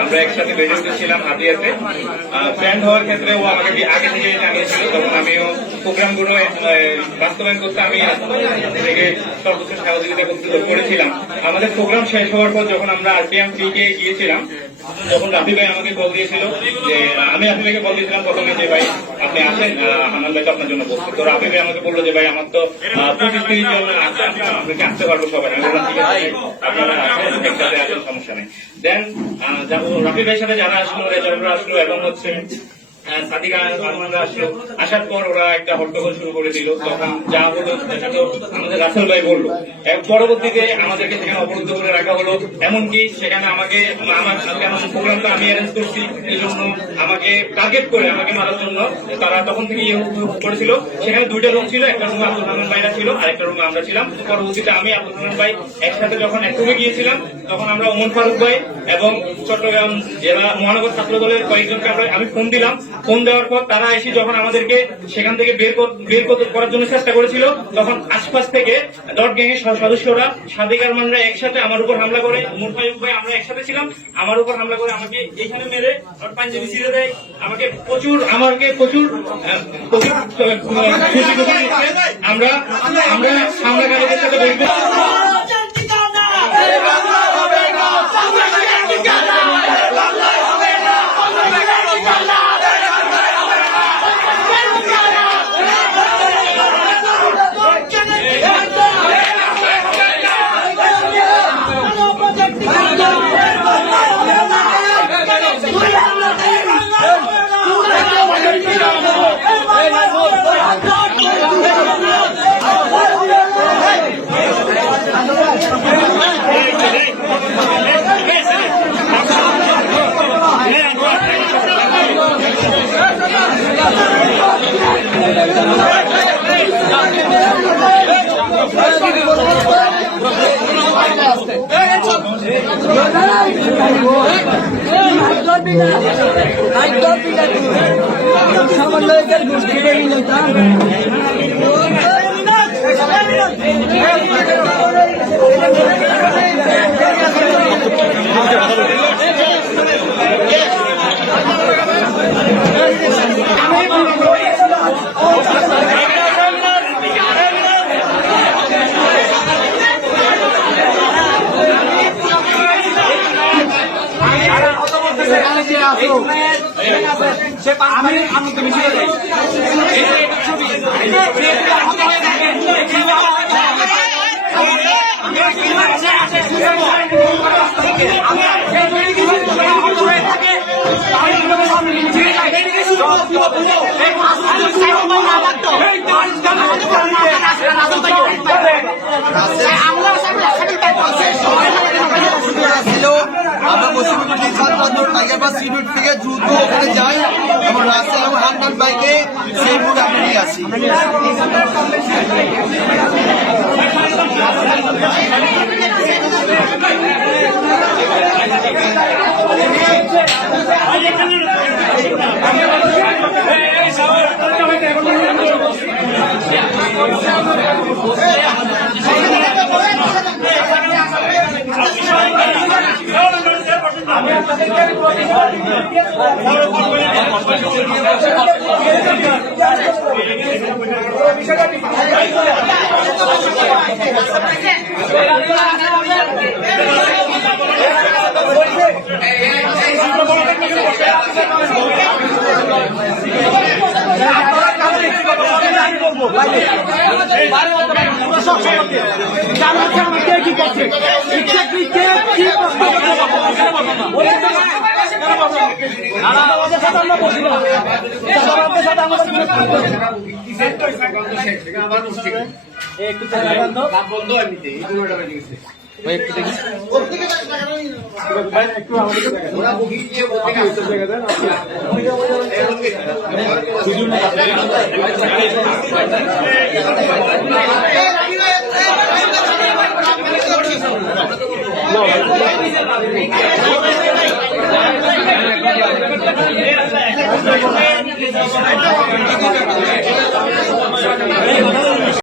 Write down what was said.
আমরা একসাথে বেড়ে উঠেছিলাম হাতিয়াতে। ফ্রেন্ড হওয়ার ক্ষেত্রে ও আমাকে আগে থেকে জানিয়েছিল, তখন আমিও প্রোগ্রামগুলো বাস্তবায়ন করতে আমি থেকে সর্বোচ্চ সহযোগিতা করেছিলাম। আমাদের প্রোগ্রাম শেষ হওয়ার পর যখন আমরা আরপিএম ফ্রিকে গিয়েছিলাম, যখন রাফি ভাই আমাকে কল দিয়েছিল, যে আমি রাফি ভাইকে কল দিয়েছিলাম প্রথমে যে ভাই আপনি আসেন, হান্নান ভাই তো আপনার জন্য বলছে। তো রাফি ভাই আমাকে বললো যে ভাই আমার তো 25-30 জন আপনাকে আসতে পারবো সবাই। আমি বললাম ঠিক আছে আপনারা আসেন, একসাথে আসেন, সমস্যা নেই। দেন রাফি ভাইয়ের সাথে যারা আসলো, রেজাল্টরা আসলো এবং হচ্ছে সাদিকা আলমানরা আসলো। আসার পর ওরা একটা হট্টগোল শুরু করে দিল। তখন যা হলো সেটা তো আমাদের রাসেল ভাই বললো। পরবর্তীতে আমাদেরকে সেখানে অবরুদ্ধ করে রাখা হলো। এমনকি সেখানে আমাকে আমার প্রোগ্রামটা আমি অ্যারেঞ্জ করছি, এই জন্য আমাকে টার্গেট করে আমাকে মারার জন্য তারা তখন থেকে করেছিল। সেখানে দুইটা রুম ছিল, একটা রুমে আব্দুল হান্নান ভাইরা ছিল আর একটা রুমে আমরা ছিলাম। পরবর্তীতে আমি আব্দুল হান্নান ভাই একসাথে যখন এক রুমে গিয়েছিলাম, তখন আমরা ওমর ফারুক ভাই এবং চট্টগ্রাম জেলা মহানগর ছাত্র দলের কয়েকজনকে আমি ফোন দিলাম। ফোন দেওয়ার পর তারা এসে যখন আমাদেরকে সেখান থেকে বের করার জন্য চেষ্টা করেছিল, তখন আশপাশ থেকে ডট গ্যাং এর সদস্যরা সাদিক আরমানরা একসাথে আমার উপর হামলা করে। ওমর ফারুক ভাই আমরা একসাথে ছিলাম, আমার উপর হামলা করে আমাকে এখানে মেরে পাঞ্জাবি ছিঁড়ে দেয়। আমাকে প্রচুর আমরা সামনাকারীদের সাথে বলতে থেকে দ্রুত ওখানে যাই এবং রাসেল এবং হান্নান ভাইকে সেই মুড আমরা নিয়ে আসি।